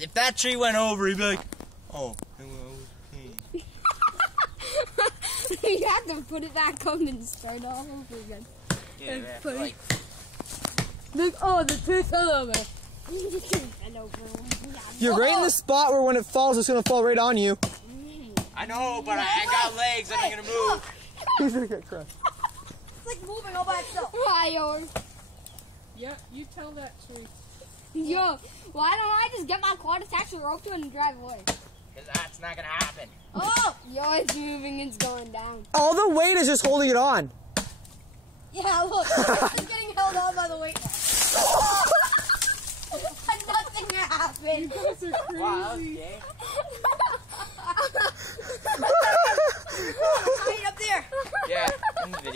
if that tree went over, he'd be like, oh, it was okay. You have to put it back on and start all over again. Yeah, Put it. like, Look, oh, the tree fell over. You're right in the spot where when it falls, it's gonna fall right on you. I know, but I got legs and I'm gonna move. He's gonna get crushed. It's like moving all by itself. Hi, Yeah, you tell that tree. yo, why don't I just get my quad attached to the rope to it and drive away? Because that's not gonna happen. Oh, yo, it's moving, it's going down. All the weight is just holding it on. Yeah, look. It's getting held on by the weight. Nothing happened. You guys are crazy. Wow, okay. Right up there. Yeah, in the video.